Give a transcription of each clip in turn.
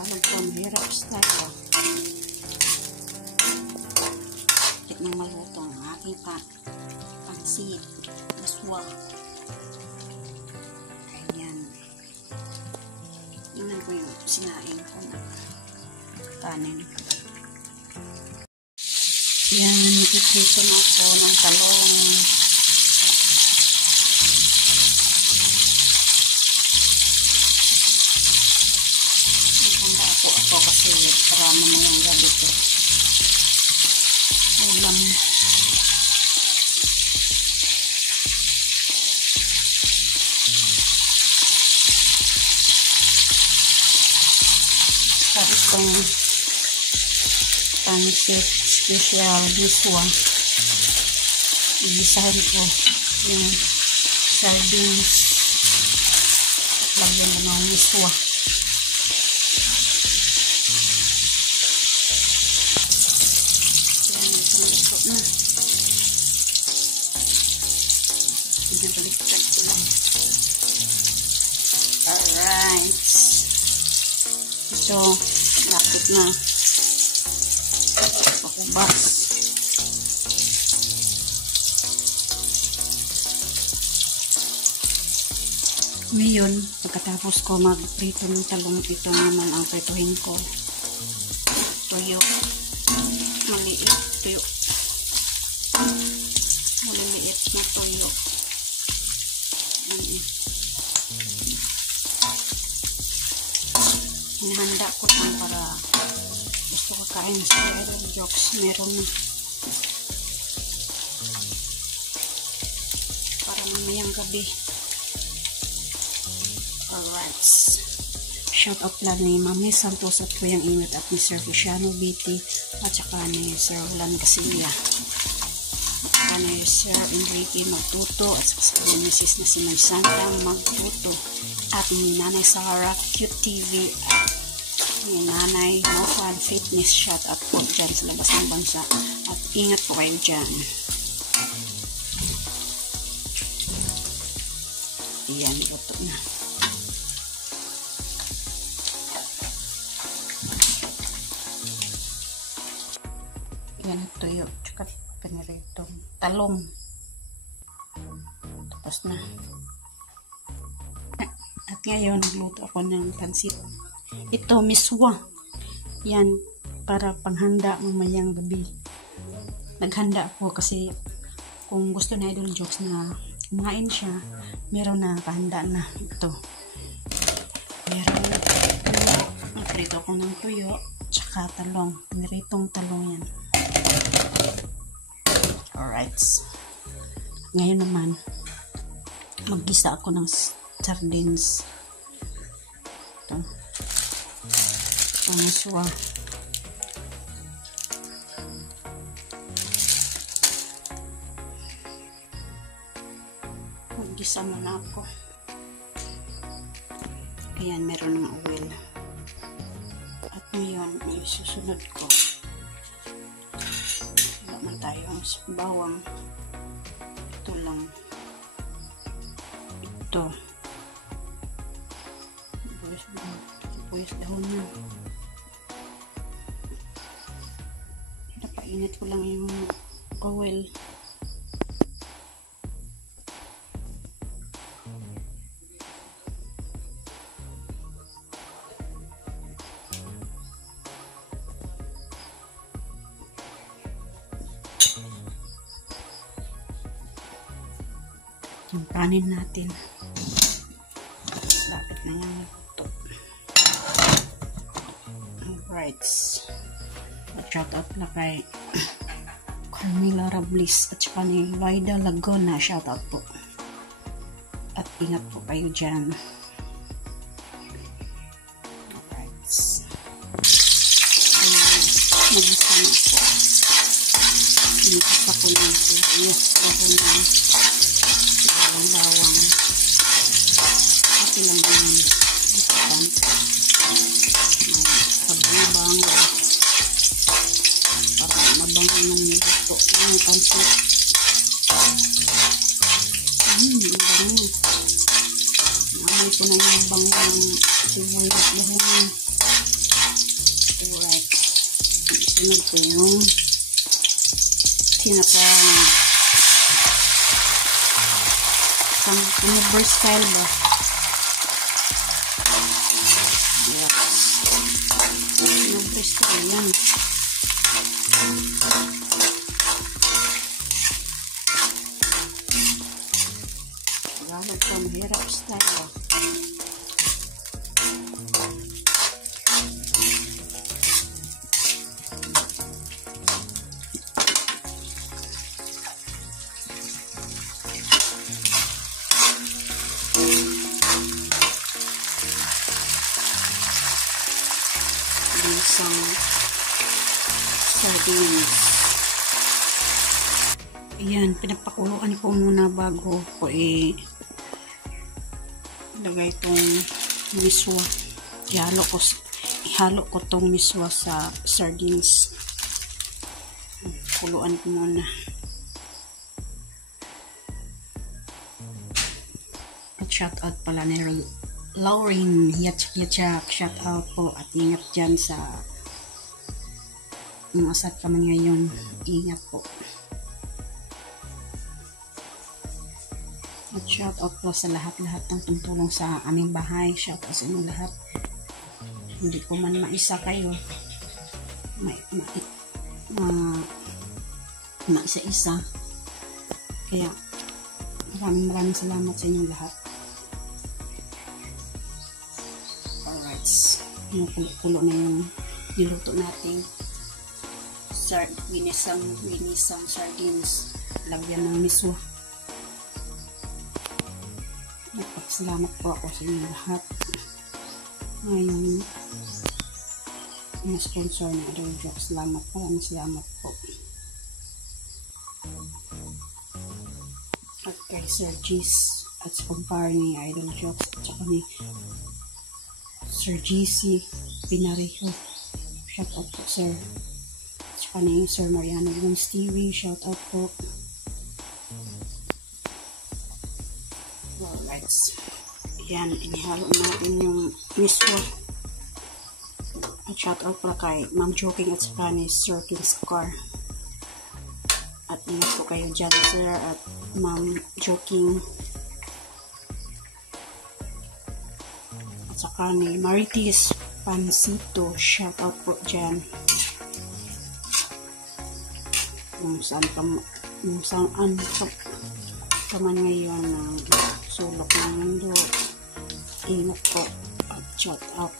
Tagalog po, mahirap style. Tignan nang maluto ang aking pansit. Maswa. Ayan. Tingnan ko yung sinaing ko na kanin. Ayan, nagpiprito na ako ng talong. Handa ako kasi para mamayang gabi ko. Ulam. Sabi kong pansit special miswa. Ibisahin ko yung sardines. Lagyan na ng miswa. Yan, ito na. Pinabaliktad ko lang. Alright. Ito, lapit na. Pakubas. Ngayon, pagkatapos ko mag-prito ng talong, ito naman ang prituhin ko. Tuyo. Maliit. Tuyo. Maliliit na tuyo. Hinahanda ko lang para gusto ko kain sa Idol Jokes. Meron na. Para mamayang gabi. Alright. Shout out lang ni Mami Santos at Kuyang Ingat at ni Sir Luciano BT at saka ni Sir Roland Casilla. At saka ni Sir Enrique Magtuto at saka ni Mrs. na si May Santa Magtuto at ni Nanay Sarah Cute TV at ni Nanay Mofan Fitness. Shout out po dyan sa labas ng bansa at ingat po kayo dyan. Iyan, luto na. Yan ito yung tsaka piniritong talong. Tapos na. At ngayon, nagluto ako ng pansit. Ito, miswa. Yan, para panghanda mamayang gabi. Naghanda ako kasi kung gusto na Idol Jokes na kumain siya, meron na kahanda na. Ito. Meron tuyo. Naprito ko ng tuyo. Tsaka talong. Piniritong talong yan. Alright. Ngayon naman, maggisa ako ng sardines. Ito. Maswa. Maggisa muna ako. Ayan, meron ng oil. At ngayon, may susunod ko. Wala na tayo bawang. Ito lang. Ito. Sibuyas dahon na. Napainit ko lang yung oil. Yung kanin natin. Lapit na yan. Ito. Alright. Shout out na kay Carmela Rablis at saka ni Loida Lagona. Shout out po. At ingat po kayo dyan. Alright. Mag-isa na po. Inipas ako ng yes. Ako na bawang at ilang yun ipan sabubang para mabango ng nilito ng pansit. Bango. Amoy ko na yung bango ng sibuyas dahon. Sunod ko yung pinaka style ba? Yes. Style yan. Grabe ito, mahirap style ba? Isang sardines. Ayan, pinapakuluan ko muna bago ko ilagay itong miswa. Ihalo ko itong miswa sa sardines. Kuluan ko muna. At shout out pala ni Lauren Yatchak, shout out po at ingat dyan sa asat ka man ngayon, ingat po. At shout out po sa lahat-lahat ng tumutulong sa aming bahay, shout out sa inyo lahat. Hindi ko man maisa kayo, maisa-isa, kaya maraming salamat sa inyong lahat. Kulo na yung niluto natin winisang sardines, lagyan ng miswa. Nagpapasalamat po ako sa inyo lahat ngayon na sponsor na Idol Jokes. Salamat po. At kay Sir Gis at sa kumpare ni Idol Jokes at saka ni Sir GC Pinarejo, shout out po sir. Tsaka na yung Sir Mariano Guns TV, shout out po. Alright, yan, inihalo natin yung miswa. At shout out pala kay Ma'am Joking at saka ni Sir King's Car. At ingat po kayo dyan sir at Ma'am Joking. Saka ni Maritis Pansito, shout out po dyan. Kung saan ka man ngayon ng sulok ng mundo, ingat po at shout out.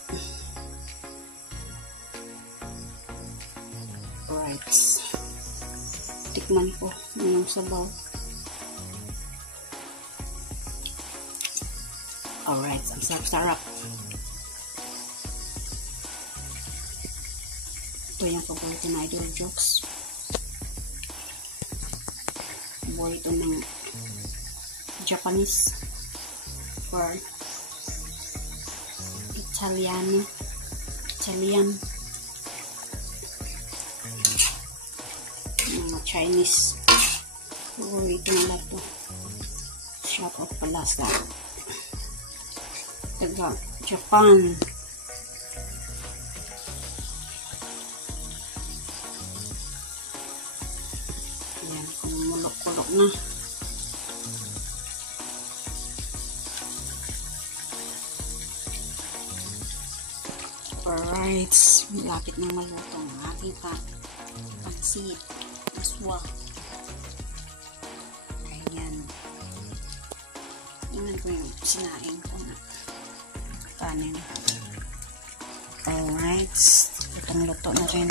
Right, tikman po yung sabaw. Alright, ang sarap-sarap. Ito yung paborito na Idol Jokes. Paborito ng Japanese or Italian. Mga Chinese. Paborito nila ito. Shout out pala sa taga Japan. Ayan, kumulok-kulok na. Alright, malapit na maluto ang ating pansit. Miswa. Ayan. Tingnan ko yung sinaing ko na kanin. Alright, itong luto na rin.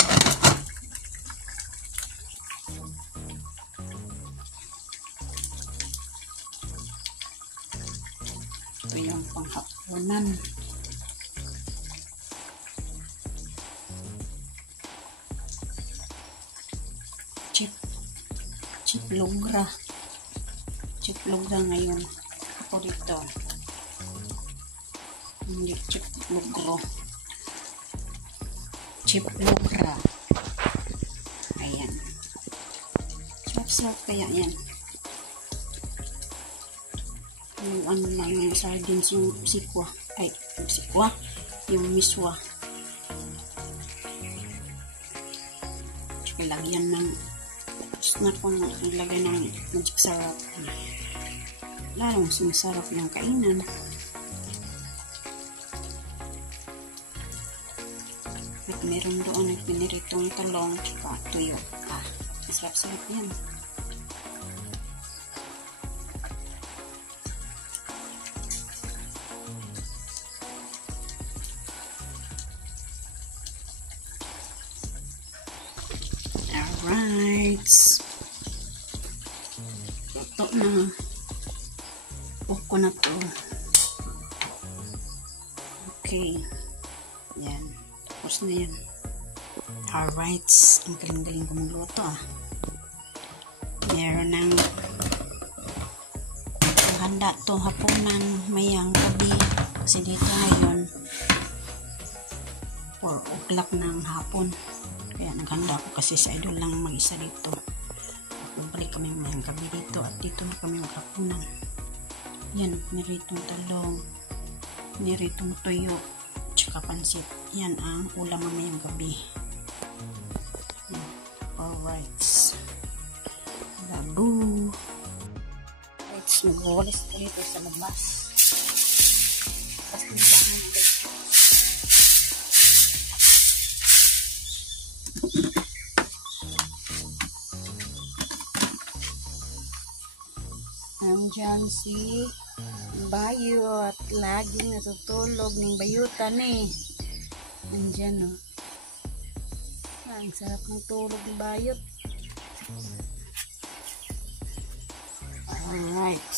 Ito yung panghapunan. Chip logra ngayon ako dito. Hindi chip logra. Ayan, sarap kaya yan. Yung ano lang yung sardines, yung yung miswa. ilagyan ng na kung ilagay ng magic syrup, lalong sumasarap yung kainan. At meron doon ay piniritong talong tsaka tuyo. Masarap-sarap yan. Alright. Ito na. Buko na to. Okay. Yan. Tapos na yan. Alright. Ang galing-galing ko magluto Meron ng handa to hapunan mayang gabi. Kasi dito ngayon 4 o'clock ng hapon. Kaya naghanda ako kasi sa idol lang mag-isa dito. Balik kami mayang gabi dito at dito na kami maghapunan. Yan, niritong talong, niritong tuyo, tsaka pansit. Yan ang ulam mamayang gabi. Yan. Alright. Labu. Alright, mag-walis ko dito sa labas. Tapos nilahan dito. Nandyan si Bayot. Laging natutulog ng bayutan Nandyan ang sarap ng tulog ni Bayot. Alright.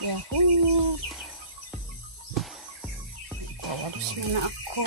Yahoo! Kawalis na ako.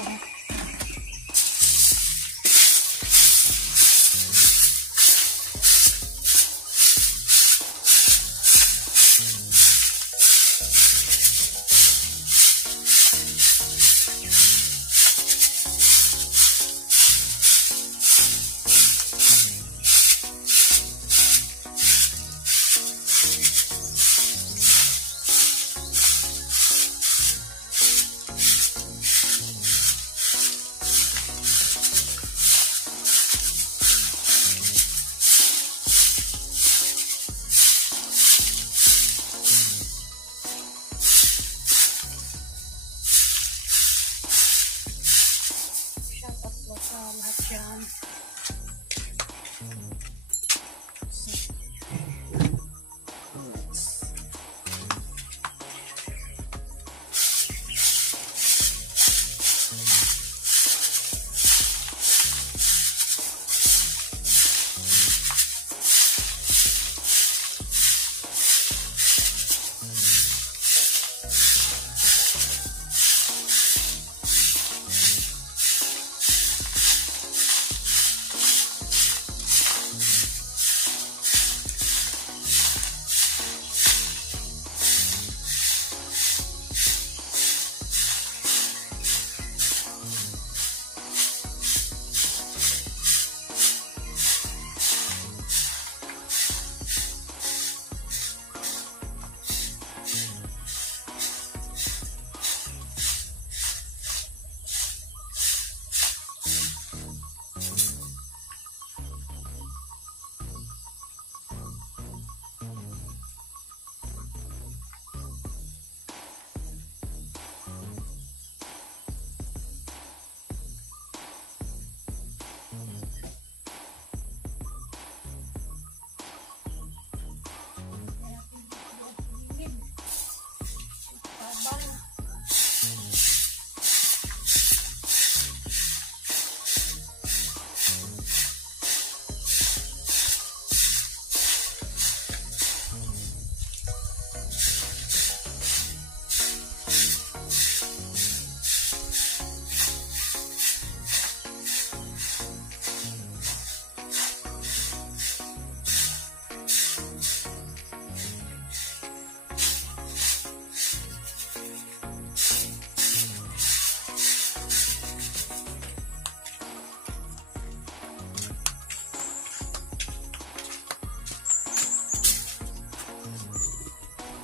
Lahat yan.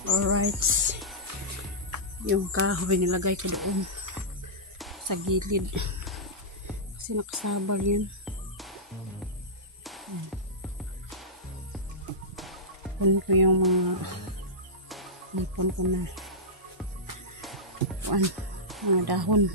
Alright. Yung kahoy nilagay ko doon sa gilid. Kasi nakasabal yun. Kunin ko yung mga ipon ko na mga dahon.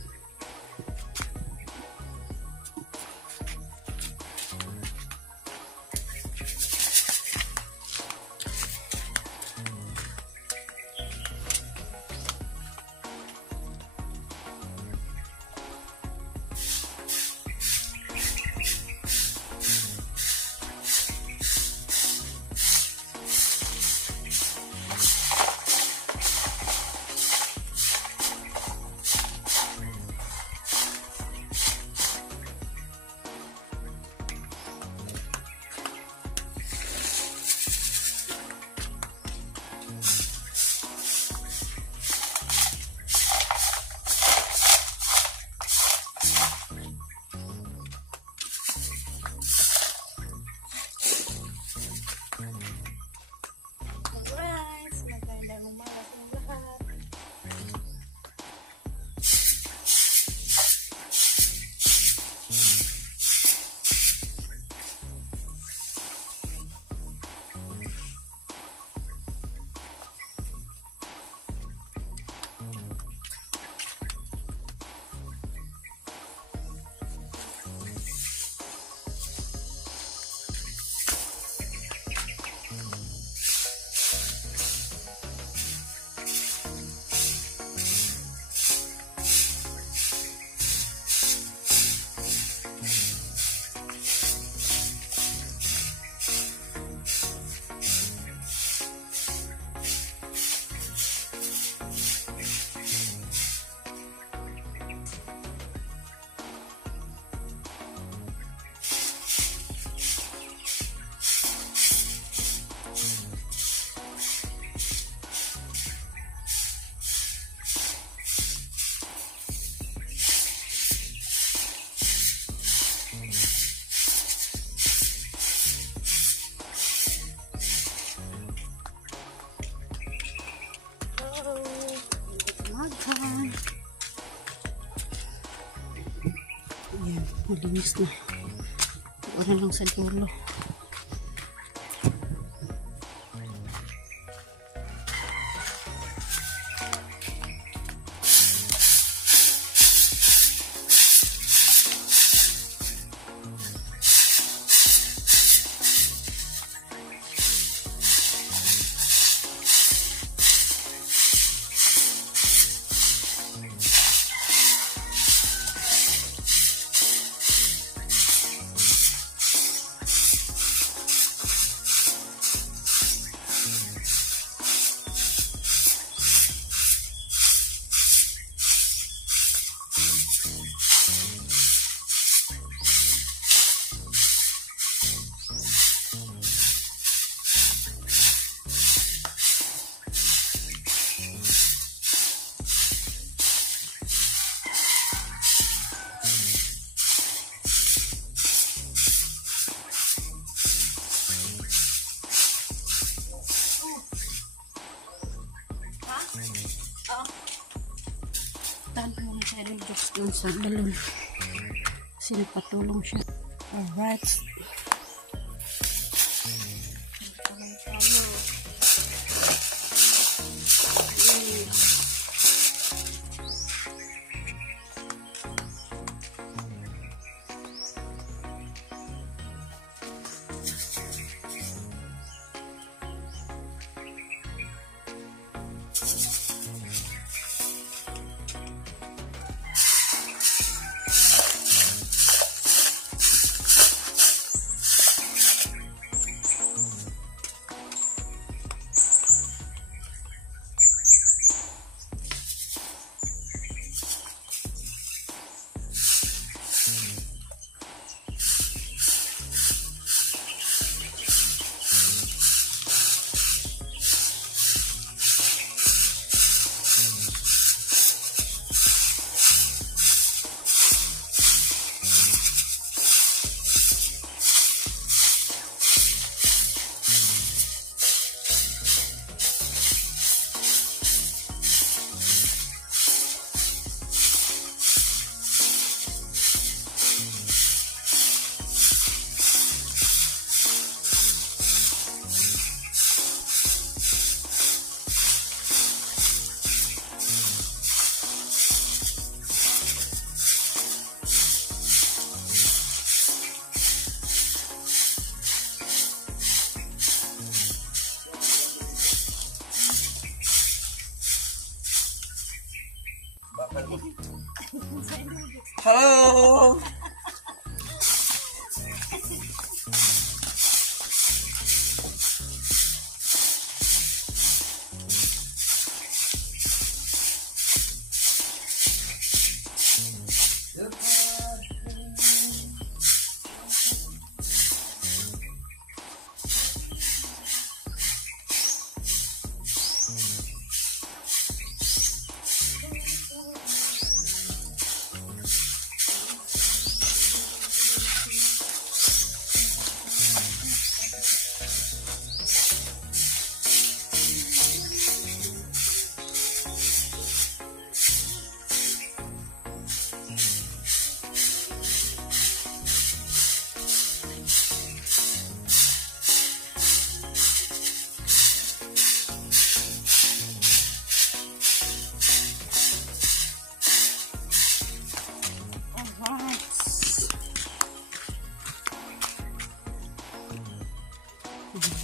Ayan, malinis na. Wala lang sa dulo. Tahan ko muna sa Idol Jokes doon sa balon. Kasi nagpatulong siya. Alright. Hello!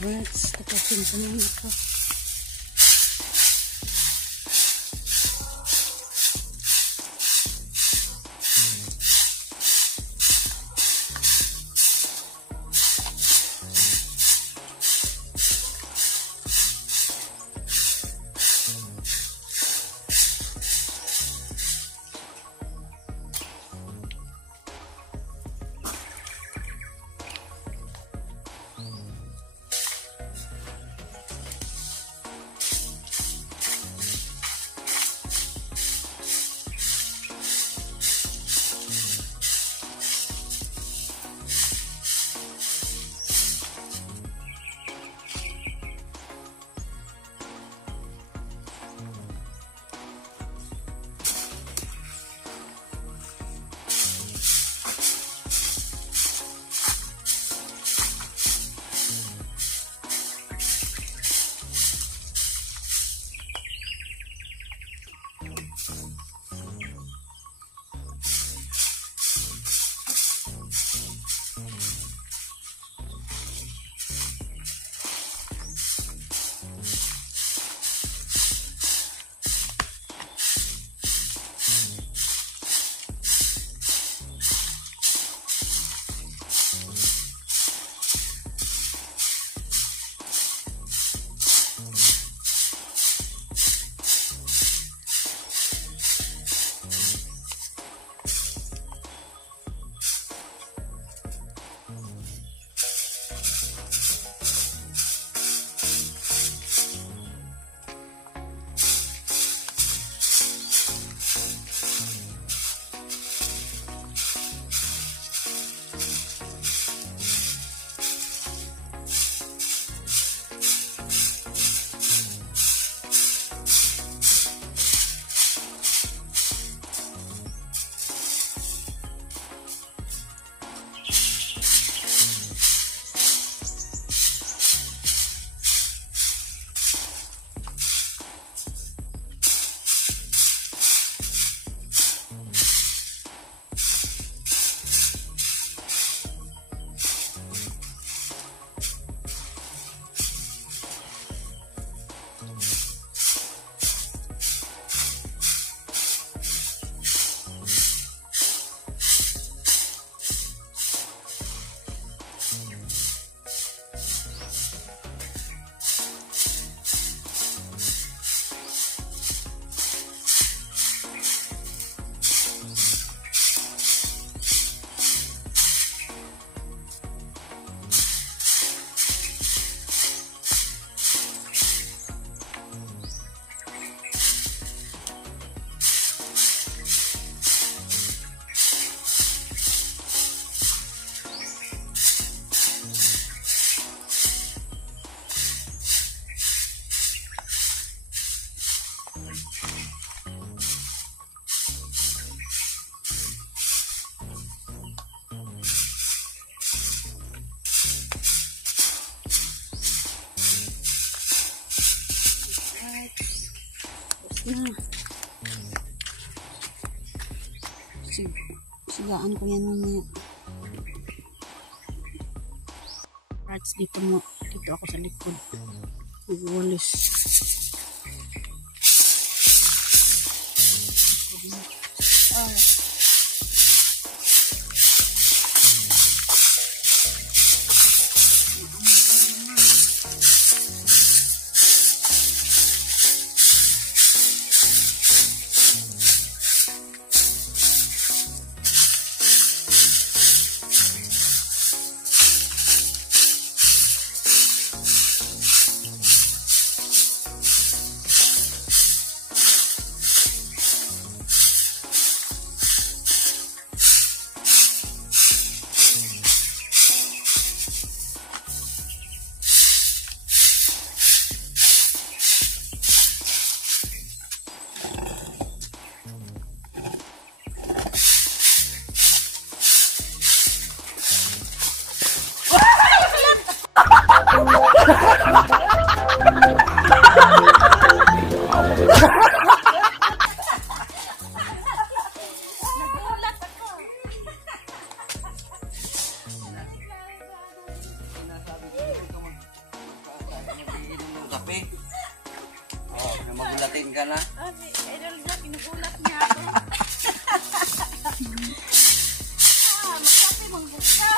Birds, tapusin ko na ito. Sigaan ko yan mamaya. Parts dito mo. Dito ako sa likod. Mag-walis. Ah. Kape. Oh, magulatin ka na. Idol na, pinugulat niya ako. Magkape, mangbuka.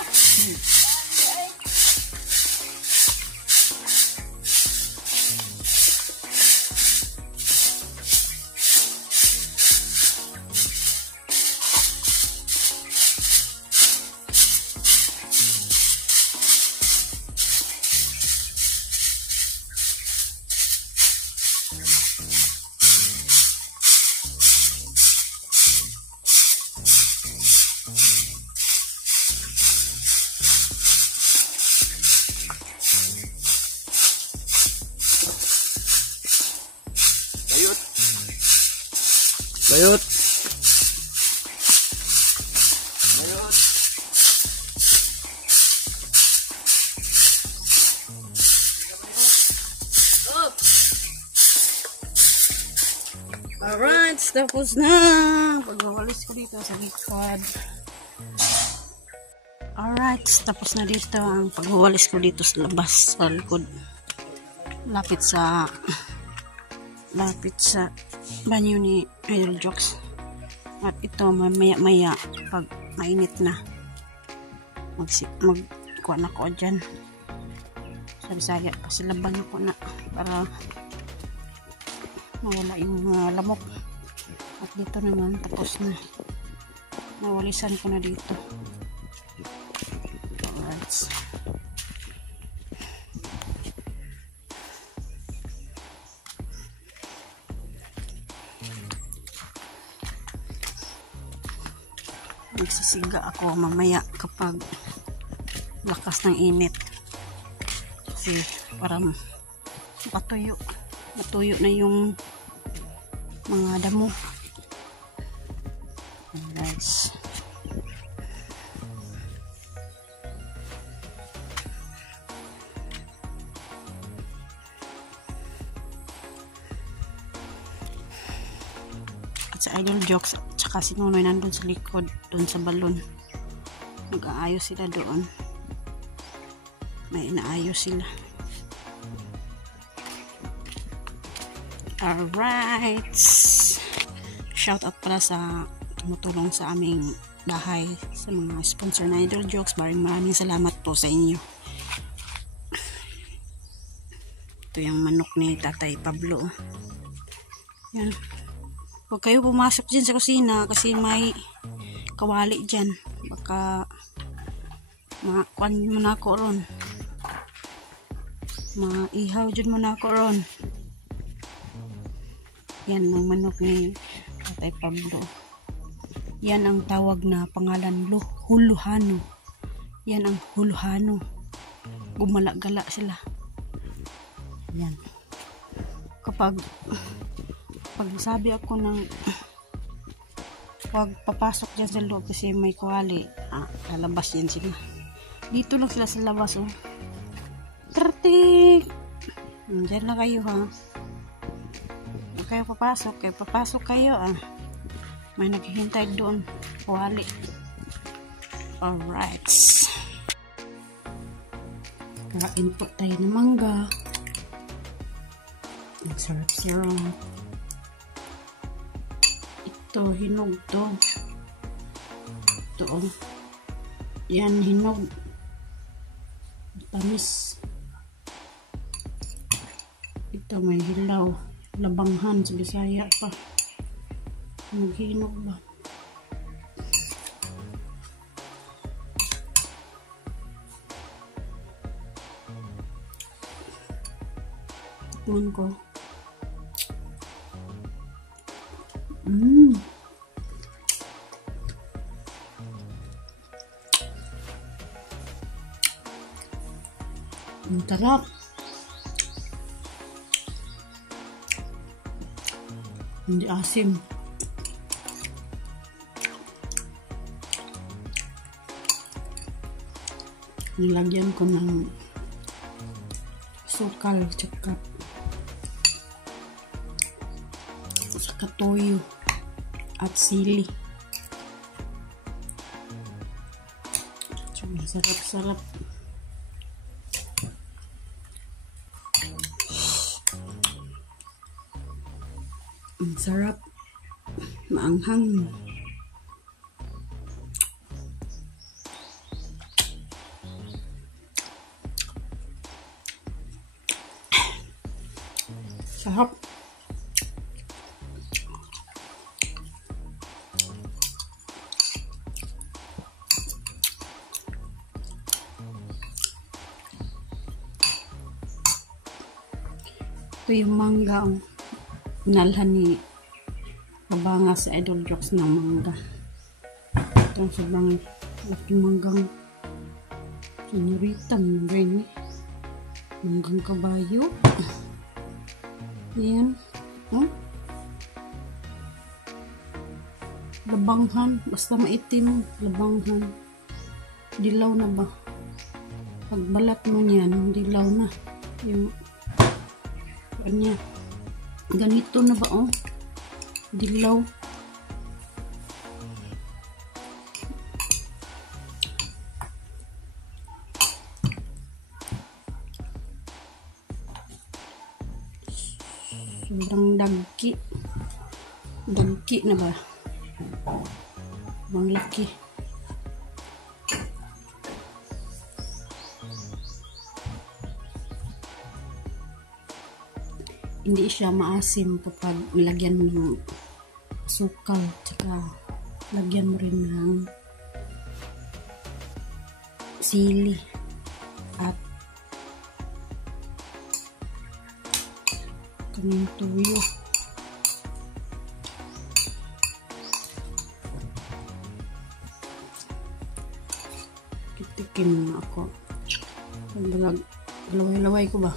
Bayot. Alright, tapos na. Pagwawalis ko dito sa likod. Alright, tapos na dito ang pagwawalis ko dito sa labas, sa likod. Lapit sa banyo ni Idol Jokes. At ito maya pag mainit na magkuha na ko dyan sa Bisaya kasi labang ako na para mawala yung lamok. At dito naman tapos na nawalisan ko na dito. Alright, nagsisiga ako mamaya kapag lakas ng init kasi para matuyo na yung mga damo. Guys, at sa Idol Jokes tsaka si Nunoy nandun sa likod, dun sa balon, nag-aayos sila doon, may inaayos sila. Alright, shout out pala sa tumutulong sa aming bahay, sa mga sponsor na Idol Jokes. Maraming salamat po sa inyo. Ito yung manok ni Tatay Pablo. Yan, huwag kayo pumasok dyan sa kusina kasi may kawali dyan, baka makuan mo na ako ron, maihaw dyan mo na ako ron. Yan ang manok ni Tatay Pablo. Yan ang tawag na pangalan, huluhano. Yan ang huluhano, gumala-gala sila. Yan, kapag sabi ako ng huwag papasok dyan sa loob kasi may kuwali, lalabas yan sila. Dito lang sila sa labas, oh. Tertik! Dyan na kayo, ha. Huwag kayo papasok kayo, may naghihintay doon, kuwali. Alright, kain po tayo ng mangga. Ang sarap-sarap. Ito, hinog to. Ito, oh. Yan, hinog. Tamis. Ito, may hilaw. Labanghan sa Bisaya pa. Maghinog ba? Tikman ko. Ang sarap. Hindi asim. Nilagyan ko ng asukal, tsaka toyo at sili. Sarap-sarap. Ang sarap. Maanghang. Sarap. Ito yung mangga. Inalhan ni Kabanga sa Idol Jokes ng mangga. Ito sobrang laking manggang Senyorita rin. Manggang kabayo. Ayan. Oh. Labanghan. Basta maitim. Labanghan. Dilaw na ba? Pagbalat mo niyan, dilaw na. Yung kanya. Ganito na ba, oh? Dilaw. Sobrang dagki. Dagki na ba? Bang laki. Hindi siya maasim kapag lagyan mo ng asukal, tsaka lagyan mo rin ng sili at kaming tuyo. Titikim na ako. Laway-laway ko ba?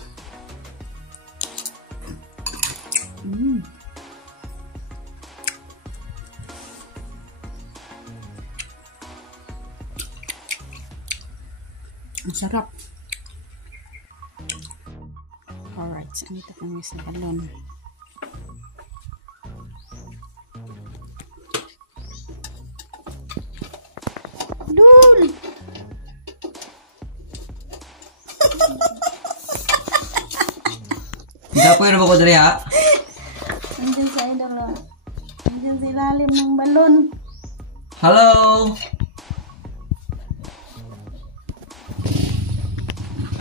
Ang sarap. Alright, so ito kami sa balon. Dul! Hindi po yun ako dali ha. Nandiyan sa idol. Nandiyan sa ilalim ng balon. Hello!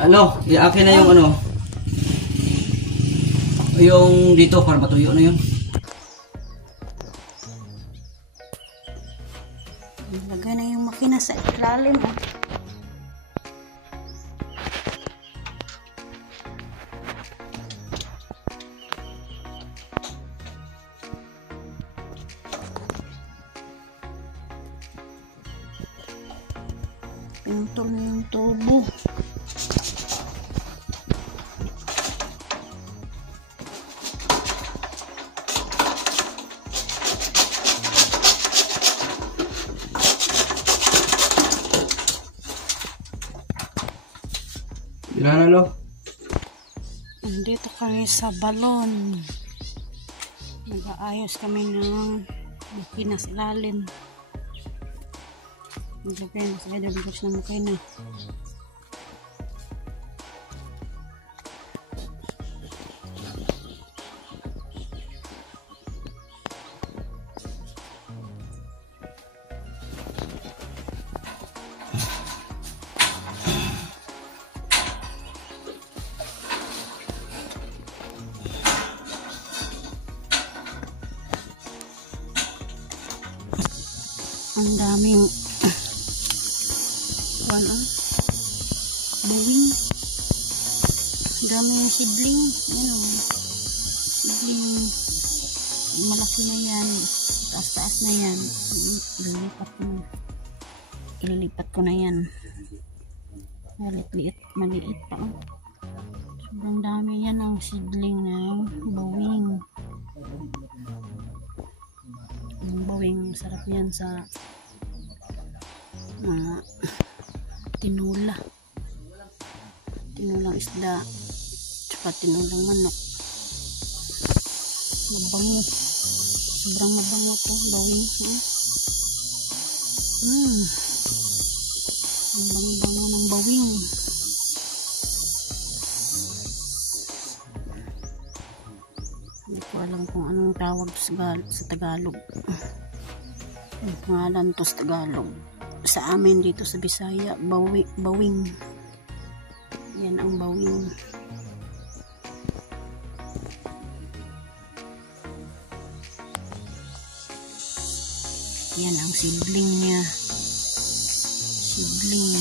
Ano? Akin na yung ano? Yung dito para matuyo na yun. Ilagay na yung makina sa ilalim. Pinutol na yung tubo. Ilan ano? Nandito kami sa balon. Nag-aayos kami ng makina sa ilalim. Maglagay na sa idol box ng makina. Ang daming wala buwing, ang daming sibling. Yan o, sibling malaki na yan, taas-taas na yan. Ililipat ko na yan. Maliit pa o. Sobrang dami yan ang sibling ng buwing. Ang buwing sarap yan sa tinulang isda. Saka tinulang manok. Mabango. Sobrang mabango to. Bawing. Ang bango-bango ng bawing. Hindi ko alam kung anong tawag sa Tagalog. Ang pangalan to sa Tagalog. Sa amin dito sa Bisaya, bawing. Yan ang bawing. Yan ang sibling niya. Sibling.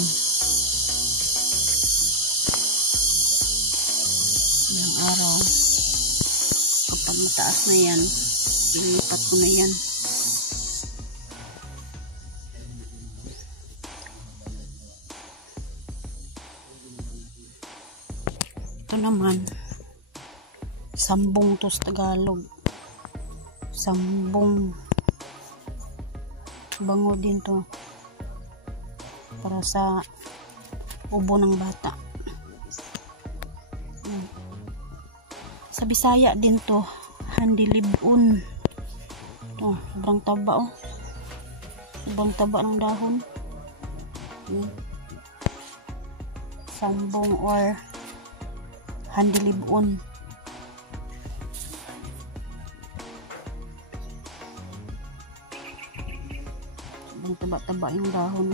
Ilang araw. Kapag mataas na yan, ilipat ko na yan. Ito naman, sambong to sa Tagalog. Sambong. Bango din to. Para sa ubo ng bata. Sa Bisaya din to, handilibon. Ito, sobrang taba oh. Sobrang taba ng dahon. Sambong or handilibon. Sobrang taba-taba yung dahon.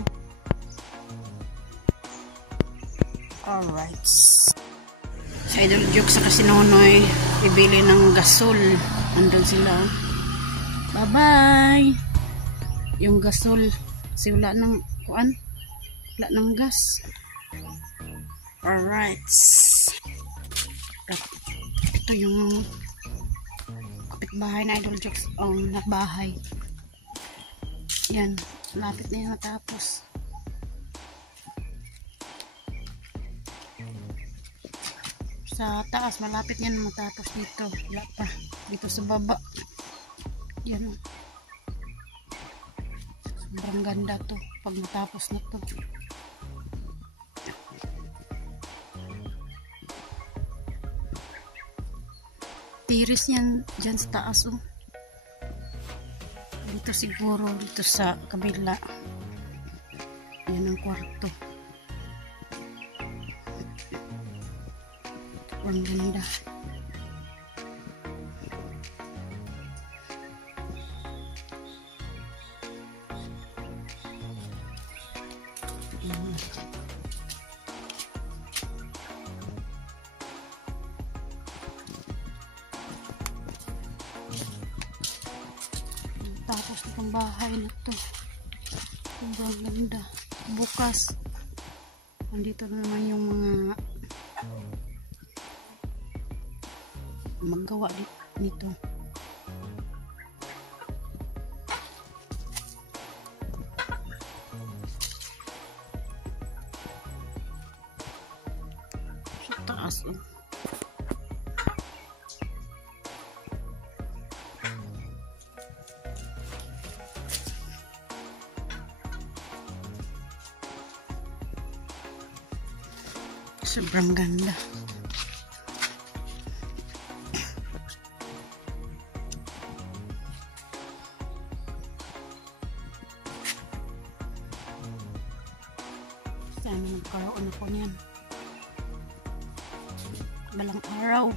Alright. Sa Idol Joke sa Kasinonoy, bibili ng gasol. Andun sila. Bye-bye! Yung gasol. Kasi wala ng kuan. Wala ng gas. Alright. Ito yung kapitbahay na Idol Jokes na bahay. Yan. Lapit na yung matapos. Sa taas, malapit yan matapos dito. Wala pa. Dito sa baba. Yan. Sobrang ganda to pag matapos na to. Tiris yan dyan sa taas oh. Dito siguro, dito sa kabila. Yan ang kwarto. Ang ganda. Tapos itong bahay na to. Ang ganda. Bukas. Andito na naman yung mga maggawa nito. Sa taas oh. Sobrang ganda. Sana magkaroon ako niyan. Balang araw.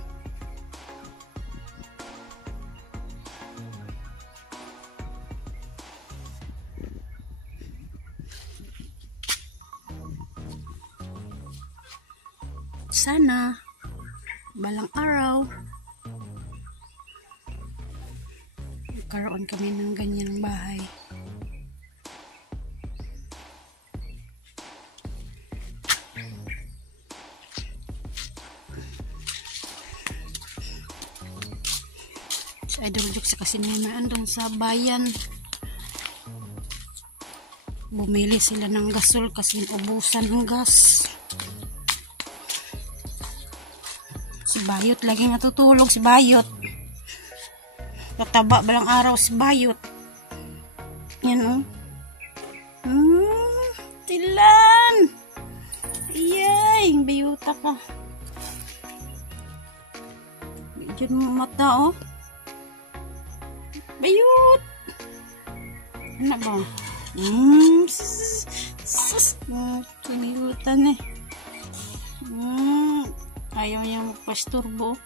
Sana balang araw magkaroon kami ng ganyang bahay. Sa Idol Joke sa Kasinonoy andun sa bayan, bumili sila ng gasol kasi ubusan ng gas. Si Bayot lagi natutulog si Bayot. Tataba balang araw si Bayot. Yan oh. Tilan. Iyay, bayuta ka. Diyan mo mata, oh. Bayot! Ano ba? Kinilutan eh. Ayaw niyang pasturbo.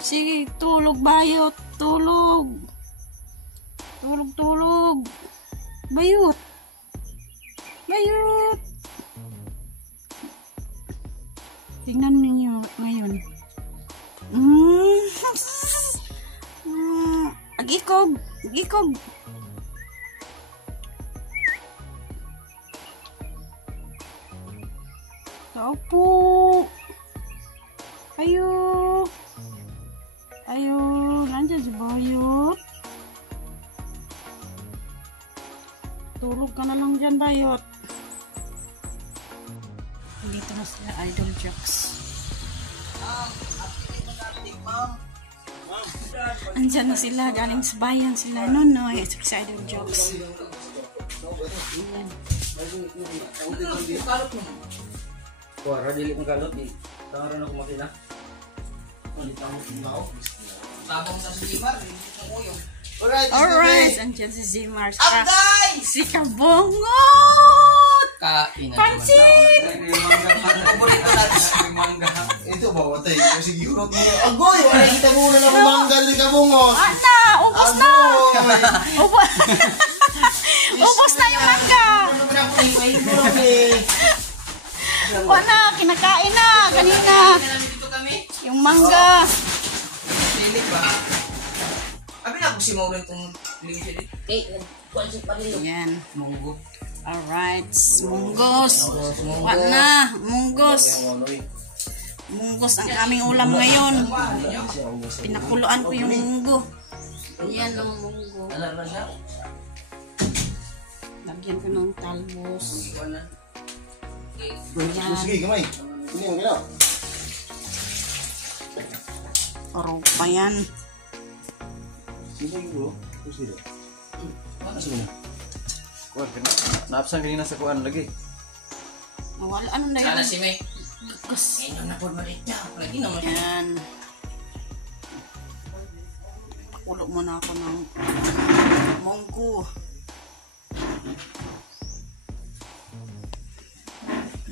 Sige, tulog bayot. Tulog. Tulog. Bayot. Bayot. Tingnan ninyo ngayon. Agikog. Opo. Ayo. Nandiyan si Bayot. Tulog ka na lang dyan, Bayot. Dito na sila, Idol Jocks. Andyan na sila, galing sa bayan sila, Nonoy, at sa Idol Jocks. Ayan. Kuwara, dili kong kalot eh. Tangaran ako makina. Tabang sa Zimar, Alright, andyan si Zimar. guys! Si Kabongot! Kain na Pansit! Paborito natin sa mangga. Ito ba, watay? Kasi yurot mo. Agoy! Wala kita muna na kumanggal ni Kabungos. Ana! Ubos na! Agoy! Ubos na yung mangga! Ano ba na ako eh? Wala, kinakain na kanina. Dito kami. Yung mangga. Pilik ba? Abi na si Mauro itong lingkid. Kwansit pa rin. Yan. Munggo. Alright. Munggos. Wala, munggos. Munggos ang aming ulam ngayon. Pinakuluan ko yung munggo. Yan ang munggo. Alam na siya. Lagyan ko ng talbos. Sige, kamay. Ini ang ginaw. Parang pa yan. Sino yung bro? Sino? Asa mo? Kuwan, naapsan kanina sa kuwan lagi. Nawala, ano na Sana yun? si May. Gas. Ay, na po marita. Lagi naman siya. Yan. Pakulo muna ako ng munggo.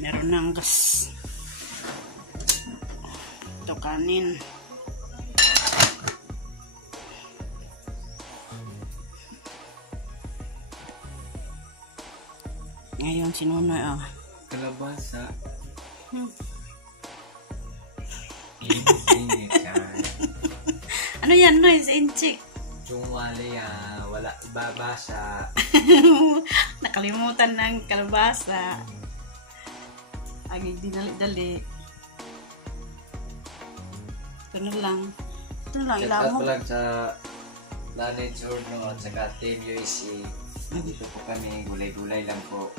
Meron ng gas. Ito kanin. Ngayon si Nonoy, Kalabasa. Init yan. Ano yan, Noy? Sa inchik. Yung wali wala babasa. Nakalimutan ng kalabasa. Agi dinali-dali. Ito na lang. Shout Ilam out mo. ko lang sa Planet Journal at saka Team UAC. Dito po kami, gulay-gulay lang po.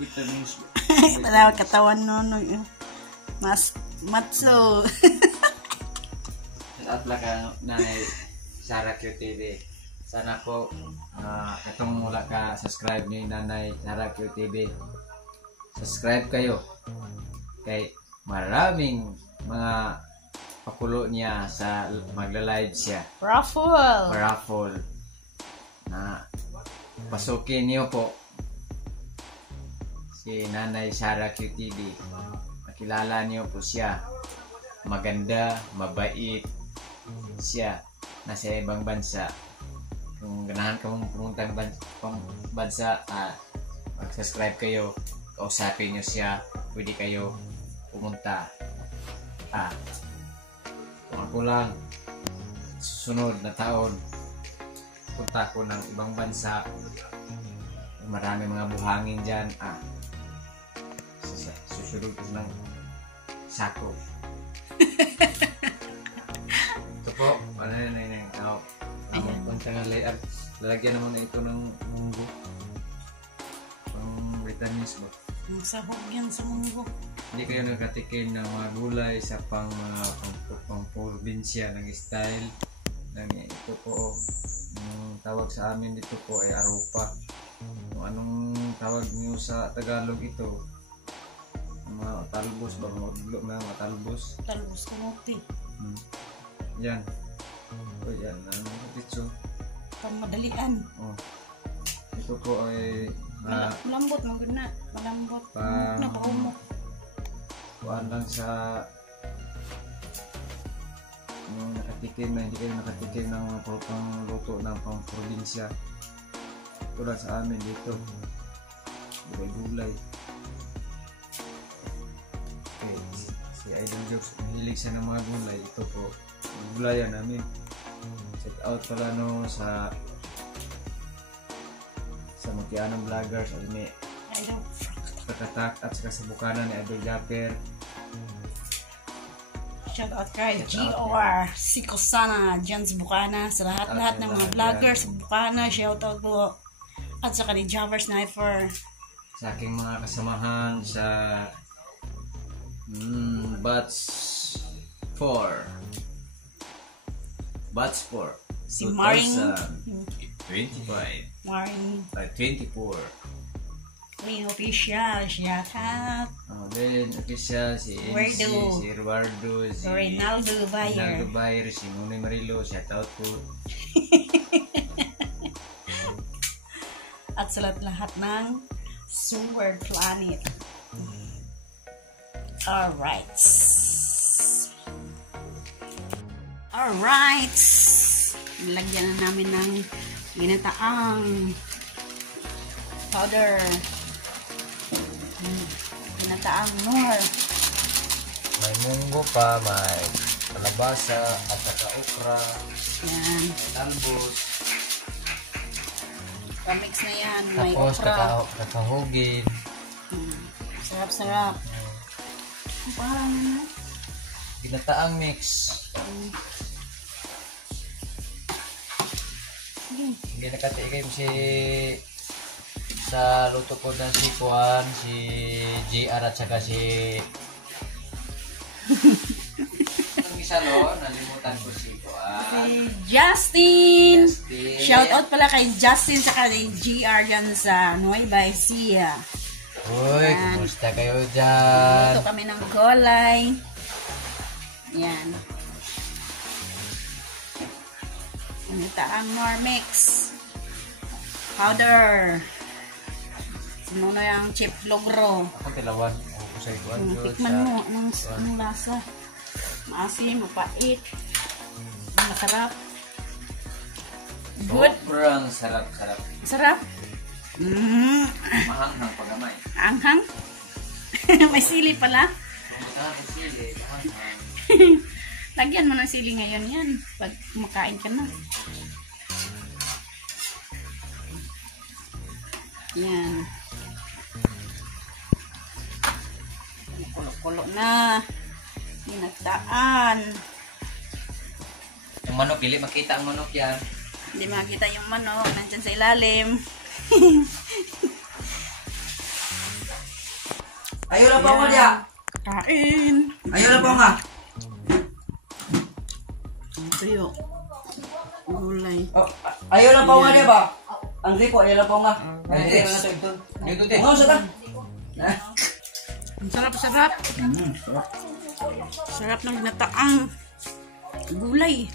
Vitamins. Talawag katawan Nonoy. Mas matso. Shout out lang ka na Sarah QTV. Sana po itong wala ka subscribe ni Nanay Sarah QTV. Subscribe kayo. Kay maraming mga pakulo niya sa magla-live siya. Raffle. Raffle na pasukin niyo po si Nanay Sarah QTV. Makilala niyo po siya. Maganda, mabait siya. Nasa ibang bansa. Kung ganahan ka mong pumuntang bansa, mag-subscribe kayo, kausapin niyo siya, pwede kayo pumunta. Kung ako lang, susunod na taon, punta ko ng ibang bansa, marami mga buhangin dyan, susunod ko ng sako. Ito po, ano yun, punta nga layout. Lalagyan naman na ito ng munggo. Pang vitamins ba? Masahog yan sa munggo. Hindi kayo nagkatikim ng mga gulay sa mga pang-probinsya ng style. Ito po, yung tawag sa amin dito po ay arupa. Kung anong tawag niyo sa Tagalog ito, Mga talbos ba? Mga talbos. Talbos kamote. Yan. O yan. Dito. Pamadalian. Oh. Ito po ay Malambot, maganda. Malambot. Pa- Nakaumok. kuhaan lang sa yung nakatikim na hindi kayo nakatikim ng pangluto ng pang-probinsya. Tulad sa amin dito. Gulay-gulay. Okay. Si Idol Jokes, mahilig siya ng mga gulay. Ito po, gulayan namin. Check out pala no sa Mutianong Vloggers o ni Katatak at saka sa Bukana ni Idol Japper. Shout out kay GOR Sikosana dyan sa Bukana, sa lahat-lahat ng mga vloggers sa Bukana, shout out po. At saka ni Jabber Sniper. Sa aking mga kasamahan sa Batch 4. Si Maring 25. Maring 24. Ring Official, shout out. Then official si MC, Eduardo. si Eduardo, si Reynaldo Bayer. Bayer, si Nune Marilo, shout out po. At sa lahat ng Super Planet. Alright. Alright. Nilagyan na namin ng ginataang powder. Ginataang nor. May munggo pa, may kalabasa, at saka okra, Yan. talbos, Pamix na yan. May tapos okra. kakahugin. Sarap-sarap. Ang parang na. Ginataang mix. Sige. Hindi nakatikim si sa luto ko na si Juan, si JR at saka si ang isa no, nalimutan ko si Juan. Si Justin. Justin. Shout out pala kay Justin sa kay GR dyan sa Nueva Ecija. Uy, Yan. kumusta kayo dyan? Ito kami ng gulay. Yan. Ito ang more mix. Powder. Sinuno yung chip logro. Ako tilawan. Ako sa Juan. Tikman mo. Anong lasa? Maasim, mapait. Masarap. Good. Sobrang sarap-sarap. Sarap. Mahanghang pagamay. Anghang. May sili pala. Sili, mahanghang. Lagyan mo ng sili ngayon yan. Pag kumakain ka na. Yan. Kulo-kulo na. Ginagdaan. Yung manok, dili makita ang manok yan. Hindi makita yung manok. Nandyan sa ilalim. Ayaw na po nga diya. Kain. Ayaw na po nga. Tuyo. Gulay. Oh, ayaw na po nga diya ba? Ang ripo, ayaw na po nga. Ay, Ayaw na ito. Dito, te. Ano sa ta? Ang sarap-sarap. Sarap ng ginataang gulay.